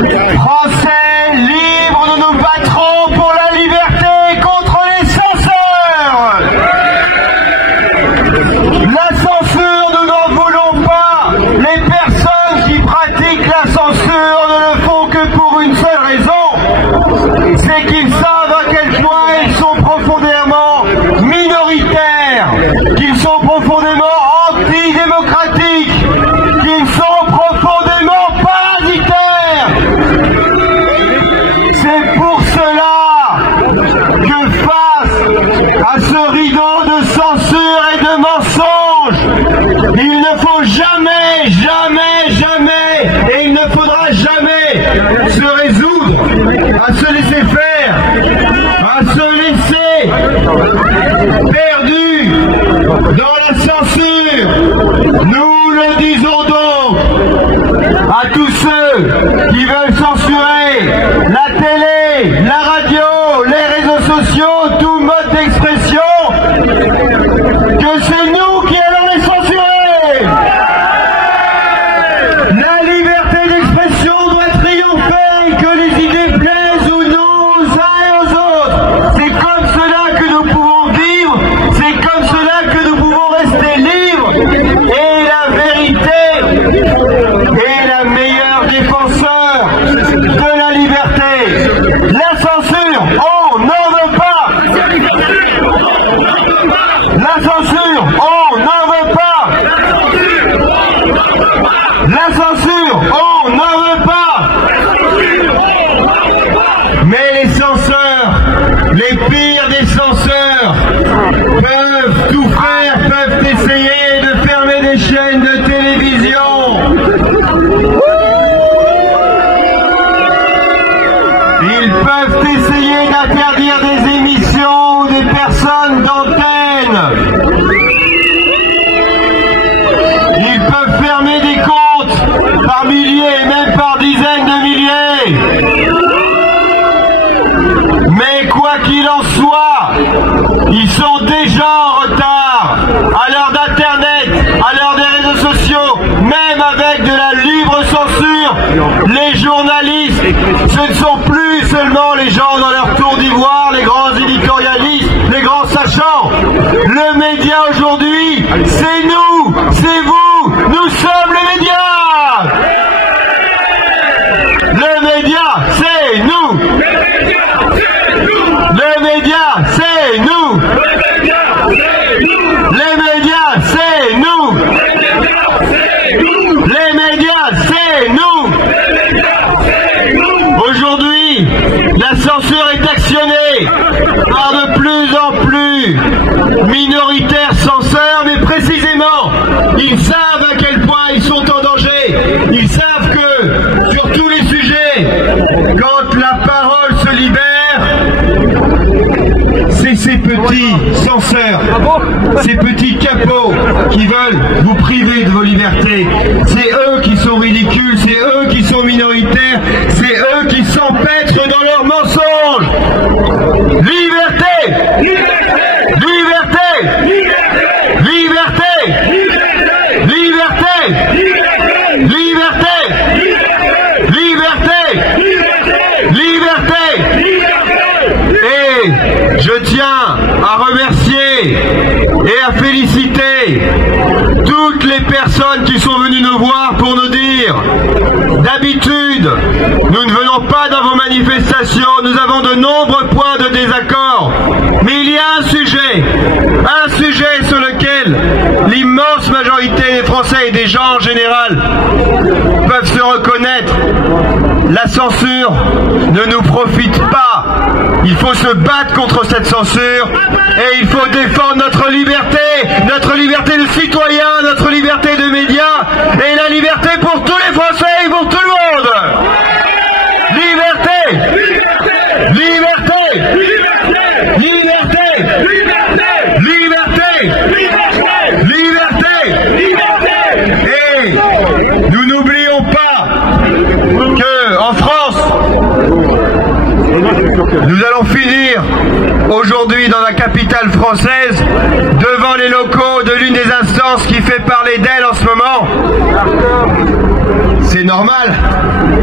Français libres, nous nous battrons pour la liberté contre les censeurs. La censure, nous n'en voulons pas. Les personnes qui pratiquent la censure ne le font que pour une seule raison, c'est qu'ils savent à quel point ils sont profondément minoritaires, qu'ils sont profondément antidémocratiques, qu'ils sont profondément parasitaires. C'est pour cela que face à ce rideau de censure et de mensonges, il ne faut jamais, jamais, jamais, et il ne faudra jamais se résoudre à se laisser faire, à se laisser perdu dans la censure. Nous le disons donc à tous ceux qui veulent censurer la télé, la radio, les réseaux sociaux, tout mode d'expression, que c'est nous qui allons les censurer. La liberté d'expression doit triompher, que les idées plaisent ou non aux uns et aux autres. C'est comme cela que nous pouvons vivre, c'est comme cela que nous pouvons rester libres. Et la vérité est la meilleure défenseur de la liberté. La censure, on n'en veut pas. La censure, on n'en veut pas. La censure, on n'en veut pas. Mais les censeurs, les pires des censeurs, peuvent tout faire, peuvent essayer de fermer des chaînes de télévision. Ils peuvent essayer d'interdire des émissions ou des personnes d'antenne. Ils peuvent fermer des comptes par milliers et même par dizaines de milliers. Mais quoi qu'il en soit, ils sont déjà en retard à l'heure d'Internet, à l'heure des réseaux sociaux, même avec de la libre censure. Les journalistes, ce ne sont plus seulement les gens dans leur tour d'ivoire, les grands éditorialistes, les grands sachants. Le média aujourd'hui, c'est nous, c'est vous, nous sommes le média. Le média, c'est nous. Le média, c'est nous. Les médias, c'est nous. Les médias, c'est nous. Aujourd'hui, la censure est actionnée par de plus en plus minoritaires censeurs, mais précisément, ils savent à quel point ils sont en danger. Ils savent que sur tous les sujets, quand la parole se libère, c'est ces petits censeurs, ces petits capots qui veulent vous priver de vos libertés. C'est eux qui sont ridicules, c'est eux qui sont minoritaires, c'est eux qui s'empêtrent dans leurs mensonges. Liberté! Liberté! Liberté! Liberté! Liberté! Liberté! Liberté! Et je tiens à remercier et à féliciter toutes les personnes qui sont venues nous voir pour nous dire: d'habitude, nous ne venons pas dans vos manifestations, nous avons de nombreux points de désaccord, mais il y a un sujet sur lequel l'immense majorité des Français et des gens en général peuvent se reconnaître. La censure ne nous profite pas. Il faut se battre contre cette censure et il faut défendre notre liberté de citoyen, notre liberté de médias et la liberté pour tous les Français et pour tout le monde. Liberté! Liberté! Liberté! Liberté! Liberté! Et nous n'oublions pas que en France, nous allons finir aujourd'hui dans la capitale française devant les locaux de l'une des instances qui fait parler d'elle en ce moment. C'est normal,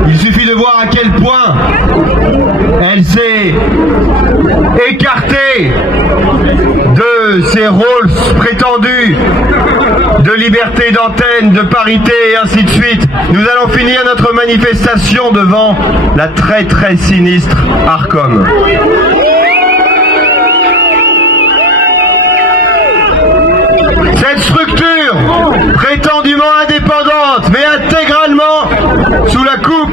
il suffit de voir à quel de ces rôles prétendus de liberté d'antenne, de parité et ainsi de suite, nous allons finir notre manifestation devant la très très sinistre Arcom. Cette structure, prétendument indépendante, mais intégralement sous la coupe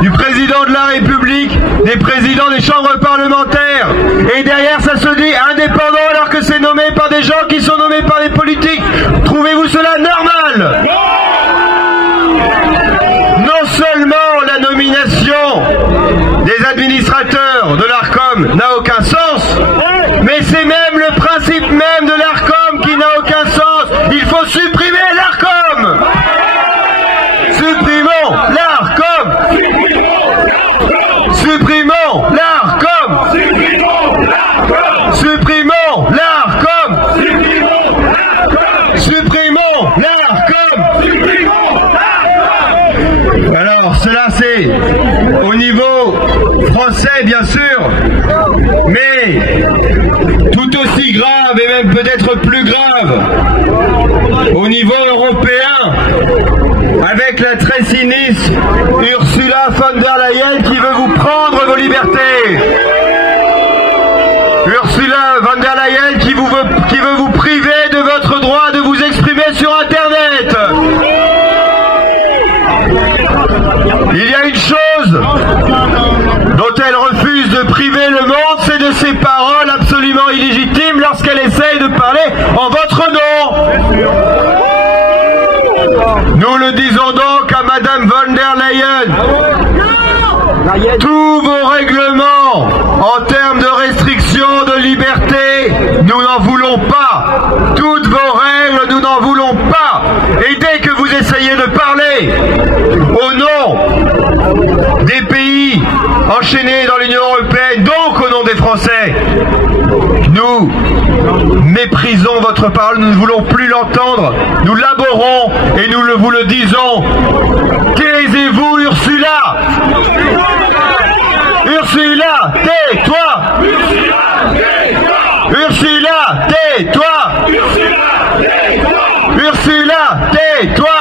du président de la République, des présidents des chambres parlementaires, et derrière ça se dit indépendant alors que c'est nommé par des gens qui sont nommés par les politiques. Trouvez-vous cela normal? Non seulement la nomination des administrateurs de l'Arcom n'a aucun sens, mais c'est même le principe même de l'Arcom qui n'a aucun sens. Il faut supprimer l'Arcom. Supprimons l'Arcom. Supprimons l'Arcom. Supprimons l'Arcom. Supprimons l'Arcom. Alors cela c'est au niveau français bien sûr, mais tout aussi grave et même peut-être plus grave au niveau européen, avec la très sinistre Ursula von der Leyen qui veut vous prendre vos libertés. Ursula von der Leyen qui veut vous priver de votre droit de vous exprimer sur Internet. Il y a une chose dont elle refuse de priver le monde, c'est de ses paroles absolument illégitimes lorsqu'elle essaye de parler en votre nom. Nous le disons donc à Madame von der Leyen. Tous vos règlements en termes de restriction de liberté, nous n'en voulons pas. Toutes vos règles, nous n'en voulons pas. Et dès que vous essayez de parler au nom des pays enchaînés dans l'Union européenne, donc au nom des Français, nous méprisons votre parole, nous ne voulons plus l'entendre, nous l'abhorrons et nous vous le disons. Taisez-vous, Ursula! Ursula, tais-toi! Ursula, tais-toi! Ursula, tais-toi!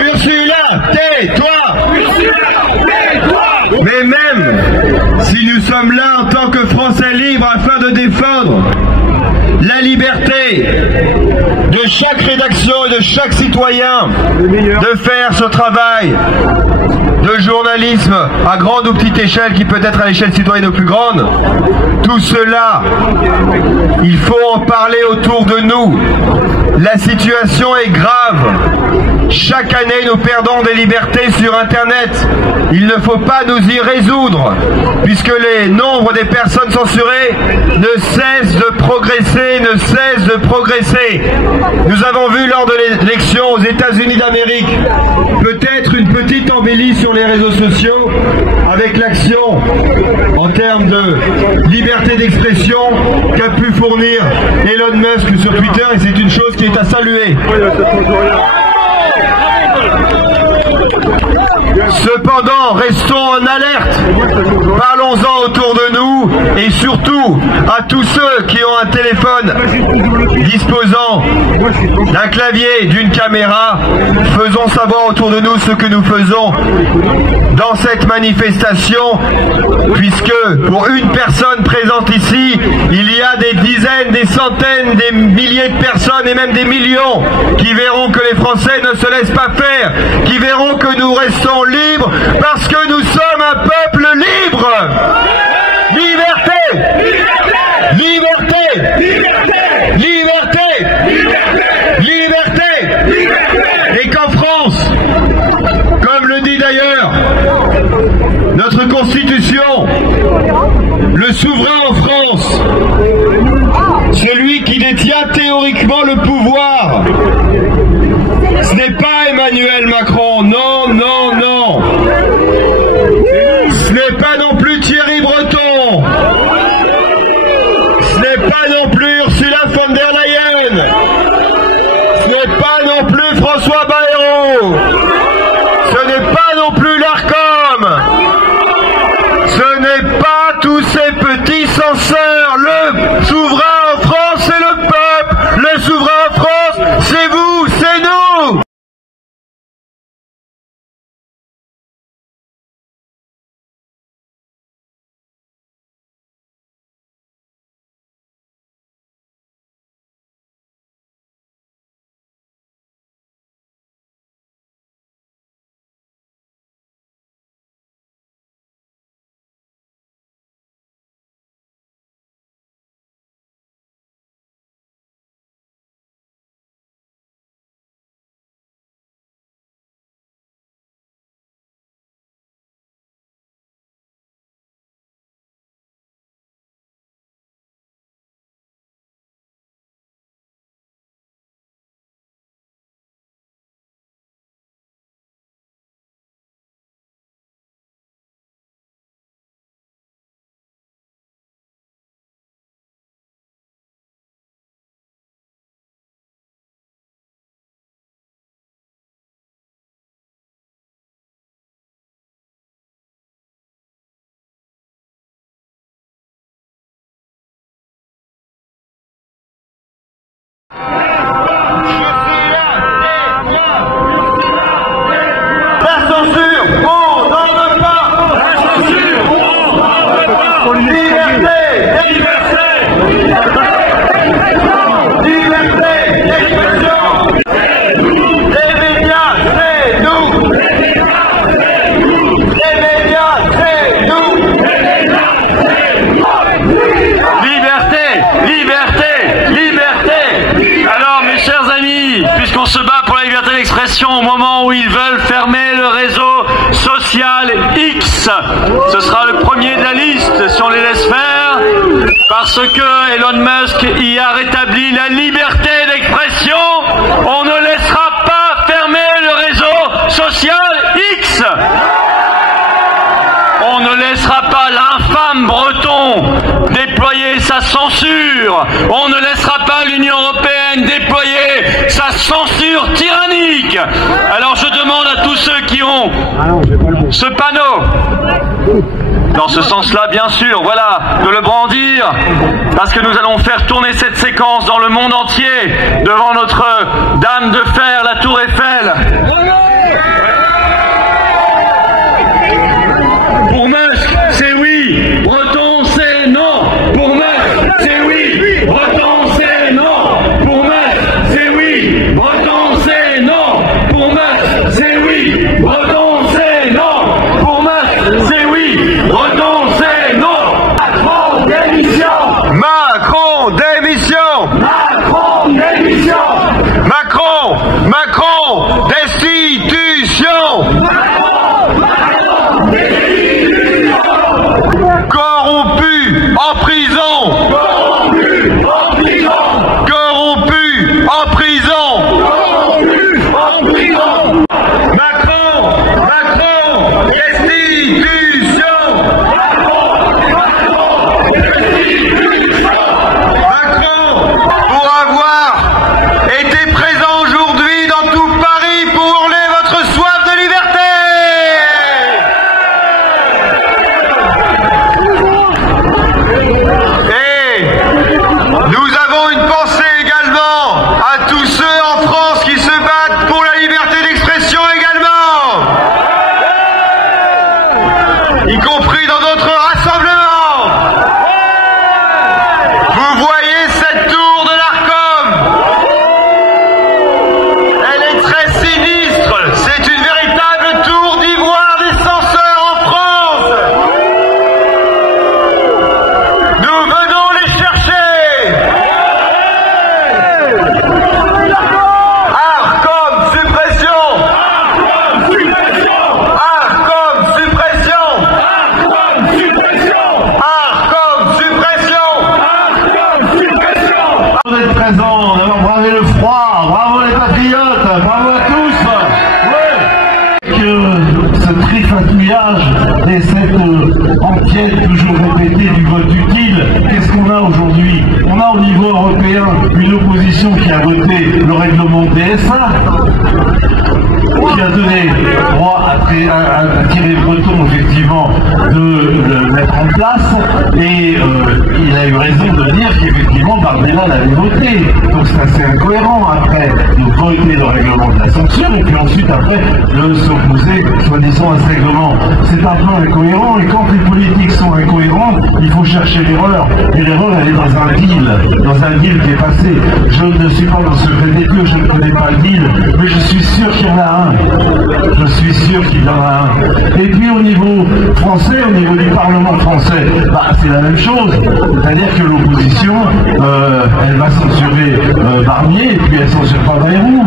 Ursula, tais-toi! Mais même si nous sommes là en tant que Français libres afin de défendre la liberté de chaque rédaction et de chaque citoyen de faire ce travail de journalisme à grande ou petite échelle, qui peut être à l'échelle citoyenne ou plus grande, tout cela, il faut en parler autour de nous. La situation est grave. Chaque année, nous perdons des libertés sur Internet. Il ne faut pas nous y résoudre, puisque les nombres des personnes censurées ne cessent de progresser, ne cessent de progresser. Nous avons vu lors de l'élection aux États-Unis d'Amérique, peut-être une petite embellie sur les réseaux sociaux, avec l'action en termes de liberté d'expression qu'a pu fournir Elon Musk sur Twitter, et c'est une chose qui est à saluer. Cependant, restons en alerte, parlons-en autour de nous et surtout à tous ceux qui ont un téléphone disposant d'un clavier, d'une caméra, faisons savoir autour de nous ce que nous faisons dans cette manifestation, puisque pour une personne présente ici, il y a des dizaines, des centaines, des milliers de personnes et même des millions qui verront que les Français ne se laissent pas faire, qui verront que nous restons libres parce que nous sommes un peuple libre. Liberté, liberté, liberté, liberté. Et qu'en France, comme le dit d'ailleurs notre Constitution, le souverain en France, celui qui détient théoriquement le pouvoir, ce n'est pas Emmanuel Macron, non, non, non. Ce n'est pas non plus Thierry Breton. Ce n'est pas non plus Ursula von der Leyen. Ce n'est pas non plus François Bayrou. Ce n'est pas non plus l'Arcom. Ce n'est pas tous ces petits censeurs. Le on n'en veut pas. La censure, on n'en veut pas. Liberté, liberté, liberté d'expression. Les médias, c'est nous. Les médias, c'est nous. Liberté, liberté, liberté. Alors mes chers amis, puisqu'on se bat pour la liberté d'expression au moment où ils veulent fermer le réseau social X, ce sera le premier de la liste si on les laisse faire, parce que Elon Musk y a rétabli la liberté d'expression. On ne laissera pas fermer le réseau social X. On ne laissera pas l'infâme breton déployer sa censure. On ne laissera pas l'Union européenne déployer sa censure tyrannique. Alors je demande à tous ceux qui ont ce panneau, dans ce sens-là bien sûr, voilà, de le brandir, parce que nous allons faire tourner cette séquence dans le monde entier, devant notre Dame de Fer, la Tour Eiffel. Pour Musk, c'est oui. Breton, c'est non. Pour Musk, c'est oui. Breton, c'est non. Pour Musk, c'est oui. Breton, c'est non. Pour Musk, c'est oui. Breton, c'est non. Pour Musk, c'est oui. Breton, c'est non. Macron, démission. Macron, démission. Macron, démission. Macron, Macron, destitution. Corrompu en prison. Corrompu en prison. Corrompu en prison. Corrompu en prison. Macron, Macron, destitution. Macron, pour avoir été présent aujourd'hui dans tout Paris pour hurler votre soif de liberté. Et nous avons une pensée également à tous ceux en France qui se battent pour la liberté d'expression également, y compris dans d'autres rassemblements. Vous voyez cette tour de l'Arcom, elle est très sinistre, c'est une véritable tour d'ivoire des censeurs en France. Nous venons les chercher. Arcom suppression. Arcom suppression. Arcom suppression. Bravo d'être présents, d'avoir bravé le froid, bravo les patriotes, bravo à tous. Que ce triflatouillage et cette enquête toujours répétée du vote utile, qu'est-ce qu'on a aujourd'hui? On a au niveau européen une opposition qui a voté le règlement DSA, qui a donné droit à Thierry Breton effectivement de le mettre en place, et il a eu raison de dire qu'effectivement Bardella l'avait voté, donc c'est assez incohérent après de voter le règlement de la censure et puis ensuite après de s'opposer soi-disant à ce règlement. C'est un peu incohérent, et quand les politiques sont incohérents, il faut chercher l'erreur, et l'erreur elle est dans un deal qui est passé. Je ne suis pas dans ce secret des dieux, je ne connais pas le deal, mais je suis sûr qu'il y en a un. Je suis sûr qu'il y en a un. Et puis au niveau français, au niveau du Parlement français, c'est la même chose. C'est-à-dire que l'opposition, elle va censurer Barnier, et puis elle ne censure pas Bayrou,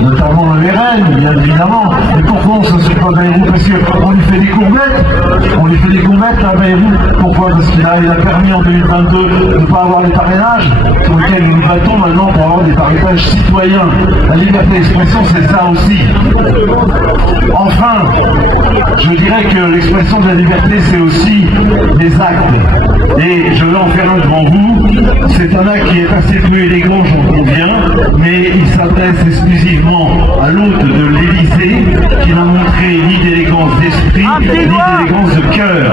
notamment le RN, bien évidemment. Et pourquoi on ne censure pas Bayrou? Parce qu'on lui fait des courbettes. On lui fait des courbettes à Bayrou. Pourquoi? Parce qu'il a permis en 2022 de ne pas avoir les parrainages, sur lesquels nous nous battons maintenant pour avoir des parrainages citoyens. La liberté d'expression, c'est ça aussi. Enfin, je dirais que l'expression de la liberté, c'est aussi des actes. Et je vais en faire un devant vous. C'est un acte qui est assez peu élégant, j'en conviens, mais il s'adresse exclusivement à l'hôte de l'Élysée, qui n'a montré ni d'élégance d'esprit, ni d'élégance de cœur.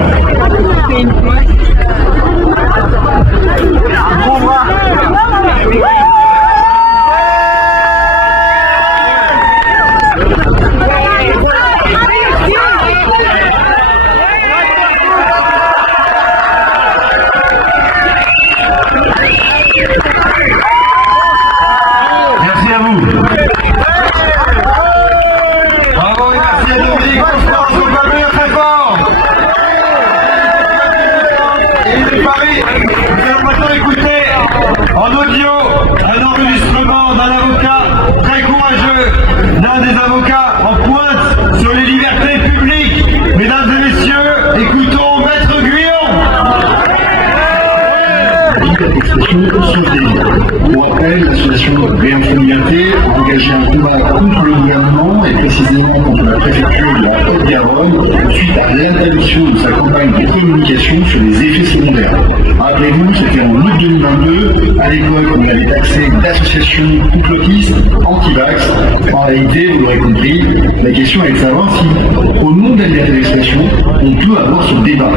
engagé un combat contre le gouvernement et précisément contre la préfecture de la Haute-Garonne suite à l'interdiction de sa campagne de communication sur les effets secondaires. Rappelez-vous, c'était en août 2022, à l'époque où on avait taxé d'associations complotistes, anti-vax. En réalité, vous l'aurez compris, la question est de savoir si, au nom de la liberté d'expression, on peut avoir ce débat.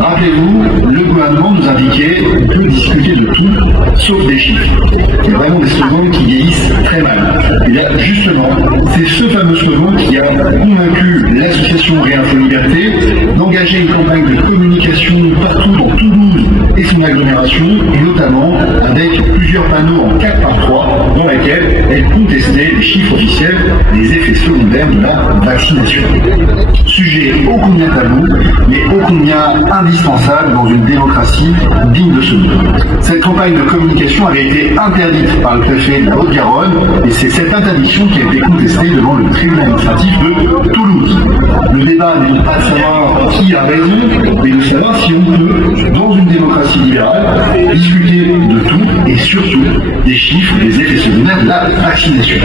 Rappelez-vous, le gouvernement nous indiquait qu'on peut discuter de tout, sauf des chiffres. C'est vraiment des slogans qui vieillissent très mal. Et là, justement, c'est ce fameux slogan qui a convaincu l'association Réinfo Liberté d'engager une campagne de communication partout dans Toulouse et son agglomération, et notamment avec plusieurs panneaux en 4x3 dans laquelle elle contestait les chiffres officiels des effets secondaires de la vaccination. Sujet ô combien tabou, mais ô combien indispensable dans une démocratie digne de ce nom. Cette campagne de communication avait été interdite par le préfet de la Haute-Garonne, et c'est cette interdiction qui a été contestée devant le tribunal administratif de Toulouse. Le débat n'est pas de savoir qui a raison, mais de savoir si on peut, dans une démocratie libérale, discuter de tout et surtout des chiffres des effets secondaires de la vaccination.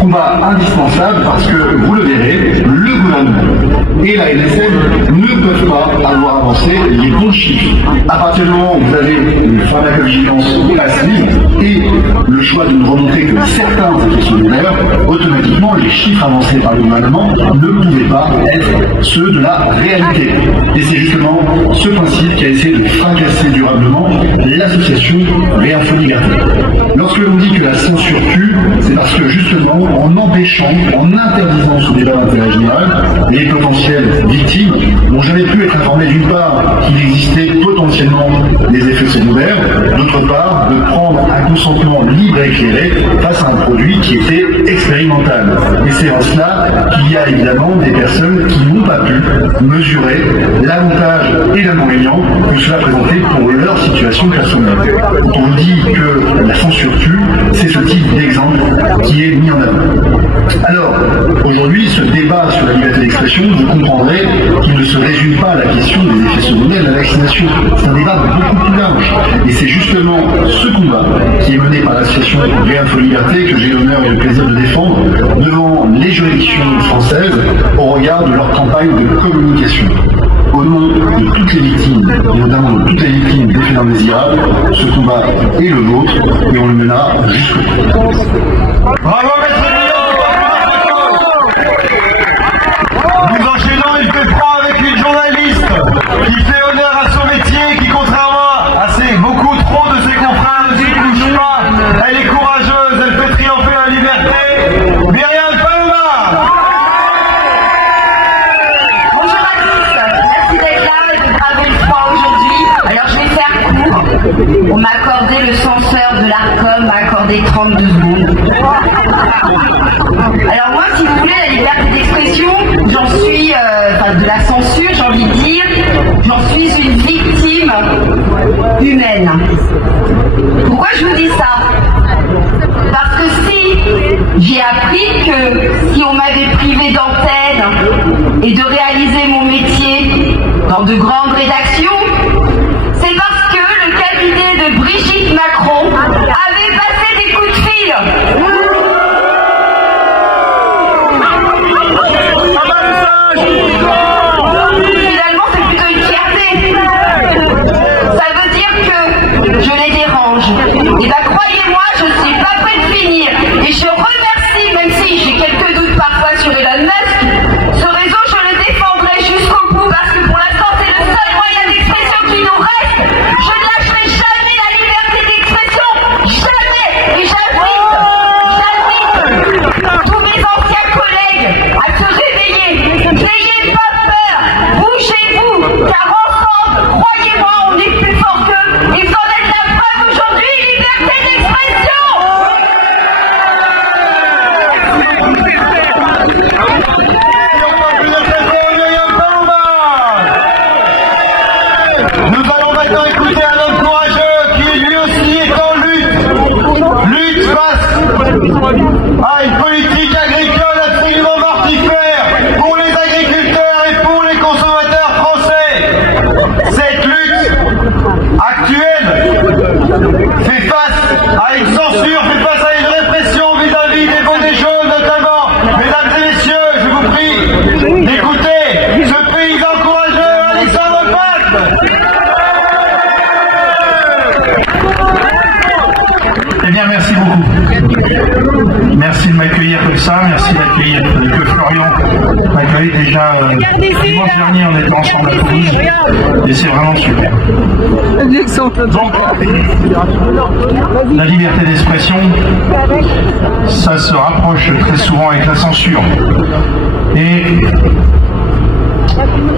Combat indispensable parce que, vous le verrez, le gouvernement et la NSM ne peuvent pas avoir avancé les bons chiffres. À partir du moment où vous avez une pharmacovigilance passive et le choix de ne remontrer que certains effets secondaires, automatiquement les chiffres avancés par le gouvernement ne pouvaient pas être ceux de la réalité. Et c'est justement ce principe qui a essayé de fracasser durablement l'association Réinfo Liberté. Lorsque l'on dit que la censure tue, c'est parce que justement, en empêchant, en interdisant ce débat d'intérêt général, les potentielles victimes n'ont jamais pu être informées d'une part qu'il existait potentiellement des effets secondaires, d'autre part de prendre un consentement libre et éclairé face à un produit qui était expérimental. Et c'est en cela qu'il y a évidemment des personnes qui n'ont pas pu mesurer l'avantage et l'inconvénient que cela présentait pour leur situation personnelle. Quand on dit que la censure tue, c'est ce type d'exemple qui est mis en avant. Alors, aujourd'hui, ce débat sur la liberté d'expression, vous comprendrez qu'il ne se résume pas à la question des effets secondaires de la vaccination. C'est un débat beaucoup plus large. Et c'est justement ce combat qui est mené par l'association Réinfo Liberté que j'ai l'honneur et le plaisir de défendre devant les juridictions françaises au regard de leur campagne de communication. Au nom de toutes les victimes, et notamment de toutes les victimes des faits indésirables, ce combat est le vôtre et on le mènera jusqu'au bout. Bravo, maître Billon. Nous enchaînons une fait froid avec une journaliste qui fait honneur à son métier, qui contrairement à beaucoup trop de ses confrères ne s'y touche pas. Elle est courageuse, elle fait triompher la liberté. Myriam Palma. Bonjour à tous, merci d'être là et de braver le froid aujourd'hui. Alors je vais faire court. On m'a accordé, le censeur de l'ARCOM m'a accordé 32 secondes. Alors moi, si vous voulez, la liberté d'expression, j'en suis, de la censure, j'ai envie de dire, j'en suis une victime humaine. Pourquoi je vous dis ça? Parce que si j'ai appris que si on m'avait privé d'antenne et de réaliser mon métier dans de grandes rédactions, c'est parce que le cabinet de Brigitte Macron avait passé des coups de fil. Finalement, c'est plutôt une fierté. Ça veut dire que je les dérange. Et bien, croyez-moi, je ne suis pas prêt de finir. Et je remercie, même si j'ai quelques doutes parfois sur Elon Musk, ce réseau, je le défendrai jusqu'au bout parce que pour l'instant, c'est le seul moyen d'expression qui nous reste. Je ne lâcherai jamais la liberté d'expression. Jamais. Et j'invite tous mes anciens collègues à se réveiller. N'ayez pas peur. Bougez-vous. Car ensemble, croyez-moi, on est plus fort qu'eux. Et vous en êtes la preuve aujourd'hui. Liberté d'expression. Nous allons maintenant écouter un homme courageux qui lui aussi est en lutte face à une politique agricole absolument mortifère pour les agriculteurs et pour les consommateurs français. Cette lutte actuelle fait face à une censure, fait face à une répression vis-à-vis des bonnets jaunes. Dimanche dernier, on était ensemble à Toulouse et c'est vraiment super. Donc, la liberté d'expression, ça se rapproche très souvent avec la censure. Et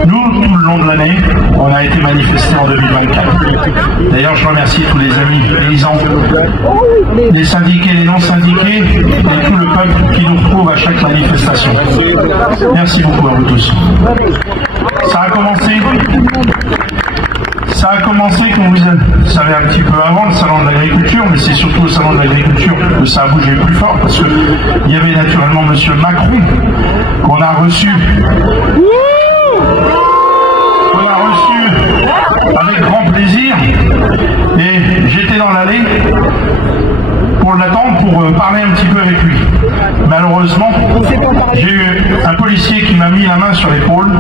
nous, tout le long de l'année, on a été manifestés en 2024. D'ailleurs, je remercie tous les amis paysans, les syndiqués, les non-syndiqués, et tout le peuple qui nous retrouve à chaque manifestation. Merci beaucoup à vous tous. Ça a commencé, comme vous savez un petit peu avant, le salon de l'agriculture, mais c'est surtout le salon de l'agriculture que ça a bougé plus fort, parce qu'il y avait naturellement M. Macron, qu'on a reçu avec grand plaisir, et j'étais dans l'allée pour l'attendre, pour parler un petit peu avec lui. Malheureusement, j'ai eu un policier qui m'a mis la main sur l'épaule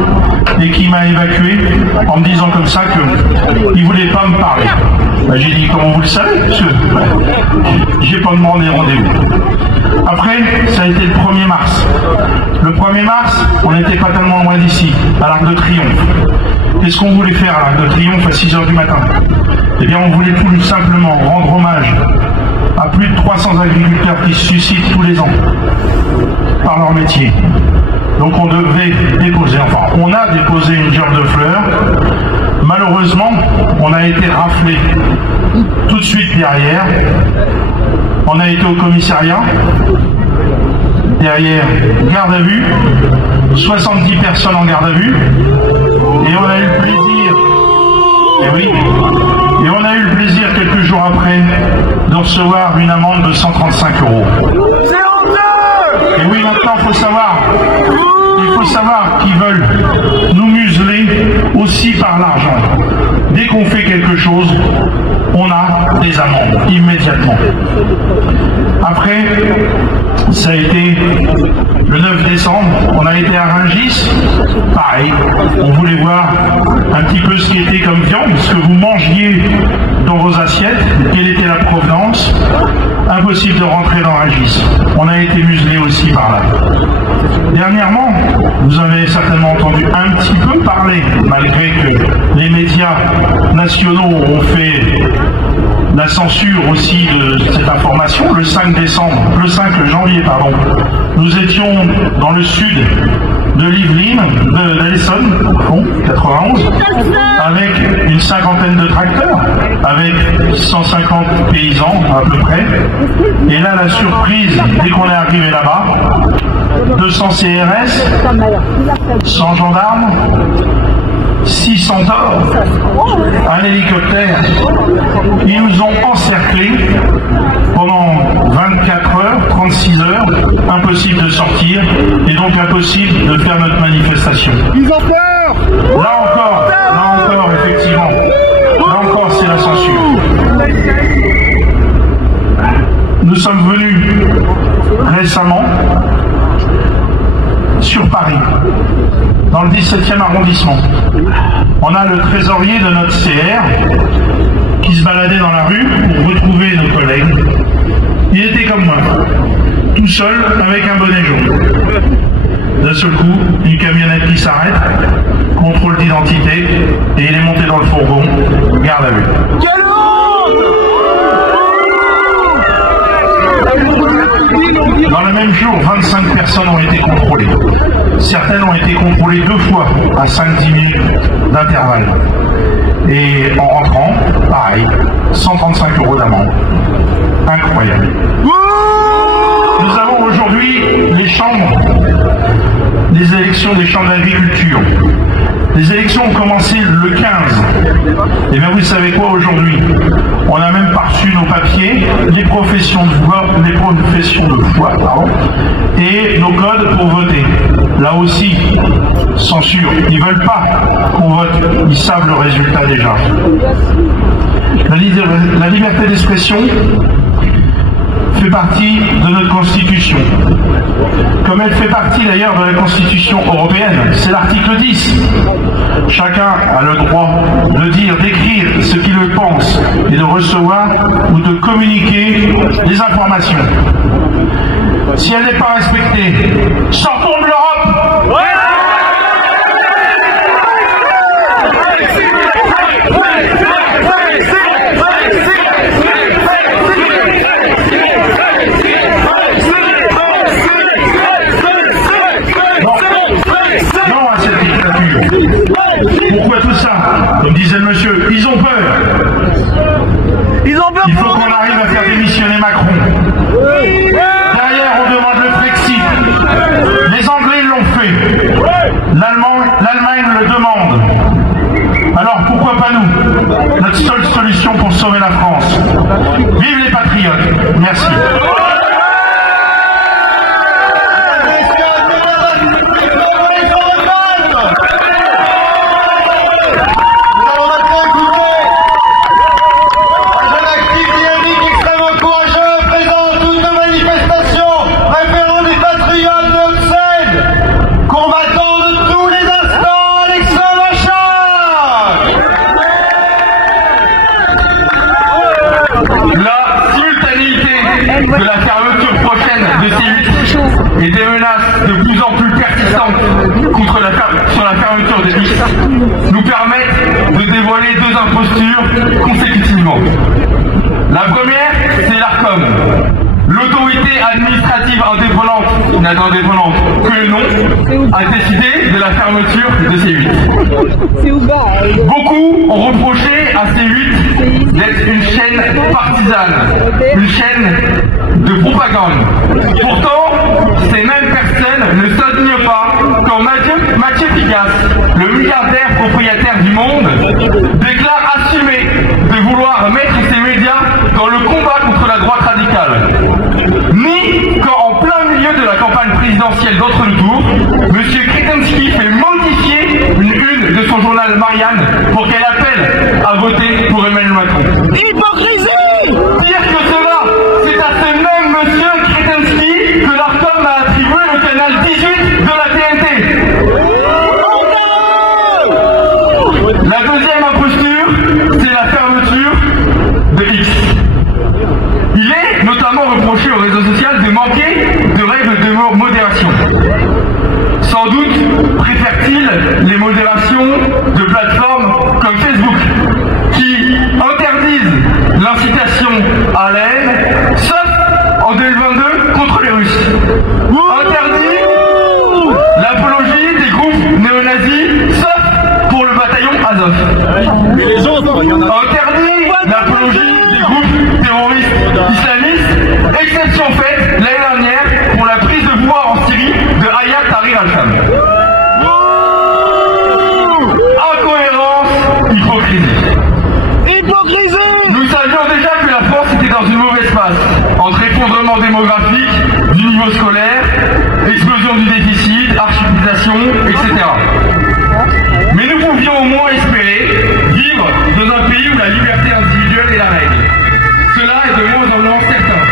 et qui m'a évacué en me disant comme ça qu'il ne voulait pas me parler. Ben, j'ai dit, comment vous le savez, monsieur? J'ai pas demandé rendez-vous. Après, ça a été le 1er mars. Le 1er mars, on n'était pas tellement loin d'ici, à l'Arc de Triomphe. Qu'est-ce qu'on voulait faire à l'Arc de Triomphe à 6 h du matin? Eh bien, on voulait tout simplement rendre hommage à plus de 300 agriculteurs qui se suicident tous les ans par leur métier. Donc on devait déposer, enfin on a déposé une gerbe de fleurs. Malheureusement, on a été raflé tout de suite derrière. On a été au commissariat, derrière garde à vue, 70 personnes en garde à vue, et on a eu le plaisir, et on a eu le plaisir quelques jours après de recevoir une amende de 135 €. Et oui, maintenant il faut savoir qu'ils veulent nous museler aussi par l'argent. Dès qu'on fait quelque chose, on a des amendes immédiatement. Après, ça a été le 9 décembre, on a été à Rungis, pareil, on voulait voir un petit peu ce qui était comme viande, ce que vous mangiez dans vos assiettes, quelle était la provenance. Impossible de rentrer dans Rungis. On a été muselé aussi par là. Dernièrement, vous avez certainement entendu un petit peu parler, malgré que les médias nationaux ont fait la censure aussi de cette information. Le 5 janvier, nous étions dans le sud de l'Yvelines, de l'Essonne, 91, avec une cinquantaine de tracteurs, avec 150 paysans à peu près. Et là, la surprise, dès qu'on est arrivé là-bas, 200 CRS, 100 gendarmes, 6 centaures, un hélicoptère. Ils nous ont encerclés pendant 24 heures, 36 heures, impossible de sortir, et donc impossible de faire notre manifestation. Ils ont peur! Là encore, effectivement. Là encore, c'est la censure. Nous sommes venus récemment sur Paris, dans le 17e arrondissement. On a le trésorier de notre CR qui se baladait dans la rue pour retrouver nos collègues. Il était comme moi, tout seul avec un bonnet jaune. D'un seul coup, une camionnette qui s'arrête, contrôle d'identité, et il est monté dans le fourgon, garde à vue. Dans le même jour, 25 personnes ont été contrôlées. Certaines ont été contrôlées 2 fois à 5-10 minutes d'intervalle. Et en rentrant, pareil, 135 € d'amende. Incroyable. Nous avons aujourd'hui les chambres, les élections des chambres d'agriculture. Les élections ont commencé le 15. Et bien vous savez quoi aujourd'hui? On a même pas reçu nos papiers, les professions de foi, et nos codes pour voter. Là aussi, censure. Ils veulent pas qu'on vote. Ils savent le résultat déjà. La liberté d'expression fait partie de notre Constitution. Comme elle fait partie d'ailleurs de la Constitution européenne, c'est l'article 10. Chacun a le droit de dire, d'écrire ce qu'il le pense et de recevoir ou de communiquer des informations. Si elle n'est pas respectée, sortons de l'Europe! Pourquoi tout ça? Comme disait le monsieur, ils ont peur. Ils ont peur. Il faut qu'on arrive à faire démissionner Macron. Derrière, on demande le Brexit. Les Anglais l'ont fait. L'Allemagne le demande. Alors pourquoi pas nous? Notre seule solution pour sauver la France. Vive les patriotes. Merci. De la fermeture prochaine de C8 et des menaces de plus en plus persistantes sur la fermeture de X nous permettent de dévoiler deux impostures consécutivement. La première, c'est l'ARCOM, l'autorité administrative indépendante que le nom a décidé de la fermeture de C8. Beaucoup ont reproché à C8 d'être une chaîne partisane, une chaîne de propagande. Pourtant, ces mêmes personnes ne s'indignent pas quand Mathieu Pigasse, le milliardaire propriétaire du Monde, déclare assumer de vouloir mettre ses médias dans le combat contre la droite radicale. Ni quand, en plein milieu de la campagne présidentielle d'entre-deux-tours, M. Kretinsky fait modifier une de son journal Marianne pour qu'elle appelle à voter pour Emmanuel Macron. Hypocrisie! Pire que cela, c'est à ce même M. Kretinsky que l'ARCOM a attribué le canal 18 de la TNT. La deuxième imposture, c'est la fermeture de X. Il est notamment reproché au réseau social de manquer de règles de modération. Sans doute préfère-t-il les modérations de plateformes comme Facebook, qui interdisent l'incitation à la haine, sauf en 2022 contre les Russes. Interdit l'apologie des groupes néo-nazis, sauf pour le bataillon Azov. Interdit l'apologie des groupes terroristes islamistes, exception faite l'année dernière pour la prise de pouvoir en Syrie de Hayat Tahrir al-Sham. Incohérence, hypocrisie. Nous savions déjà que la France était dans une mauvaise passe, entre effondrement démographique, du niveau scolaire, explosion du déficit, archipélisation, etc. Mais nous pouvions au moins espérer vivre dans un pays où la liberté individuelle est la règle. Cela est de moins en moins certain.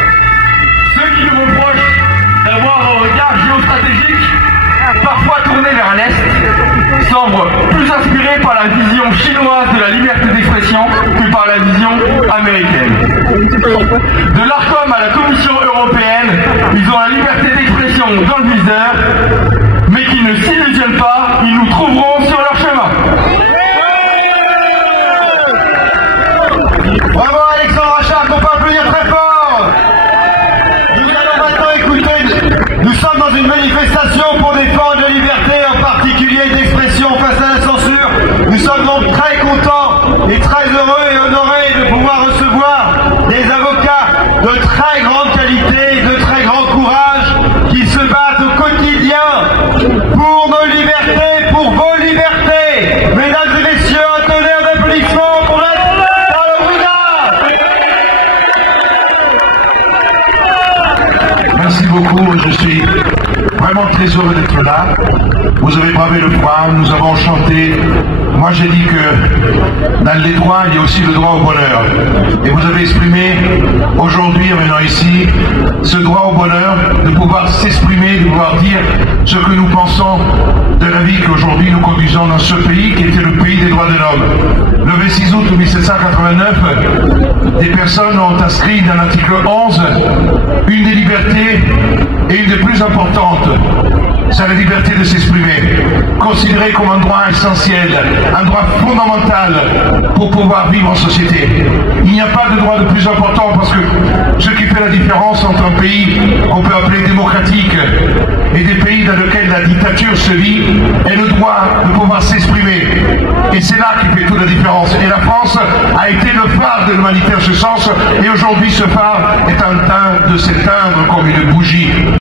Ceux qui nous reprochent d'avoir un regard géostratégique, parfois tourné vers l'Est, semblent plus inspirés par la vision chinoise de la liberté d'expression que par la vision américaine. De l'ARCOM à la Commission européenne, ils ont la liberté d'expression dans le viseur, mais qui ne s'illusionnent pas, ils nous trouveront sur leur chemin. Bravo Alexandre Rachard, qu'on peut applaudir très fort. Nous allons maintenant écouter, nous sommes dans une manifestation pour défendre la liberté, en particulier d'expression face à la censure. Nous sommes donc très contents et très heureux et honorés de pouvoir recevoir des avocats de très grande qualité, de très grand courage, qui se battent au quotidien pour nos libertés, pour vos libertés. Mesdames et messieurs, un tonnerre d'applaudissements pour la Merci beaucoup, je suis vraiment très heureux d'être là. Vous avez bravé le froid, nous avons chanté. Moi j'ai dit que dans les droits, il y a aussi le droit au bonheur. Et vous avez exprimé aujourd'hui, en venant ici, ce droit au bonheur, de pouvoir s'exprimer, de pouvoir dire ce que nous pensons de la vie qu'aujourd'hui nous conduisons dans ce pays qui était le pays des droits de l'homme. Le 26 août 1789, des personnes ont inscrit dans l'article 11 une des libertés et une des plus importantes, c'est la liberté de s'exprimer. considéré comme un droit essentiel, un droit fondamental pour pouvoir vivre en société. Il n'y a pas de droit de plus important parce que ce qui fait la différence entre un pays qu'on peut appeler démocratique et des pays dans lesquels la dictature se vit est le droit de pouvoir s'exprimer. Et c'est là qui fait toute la différence. Et la France a été le phare de l'humanité en ce sens, et aujourd'hui ce phare est en train de s'éteindre comme une bougie.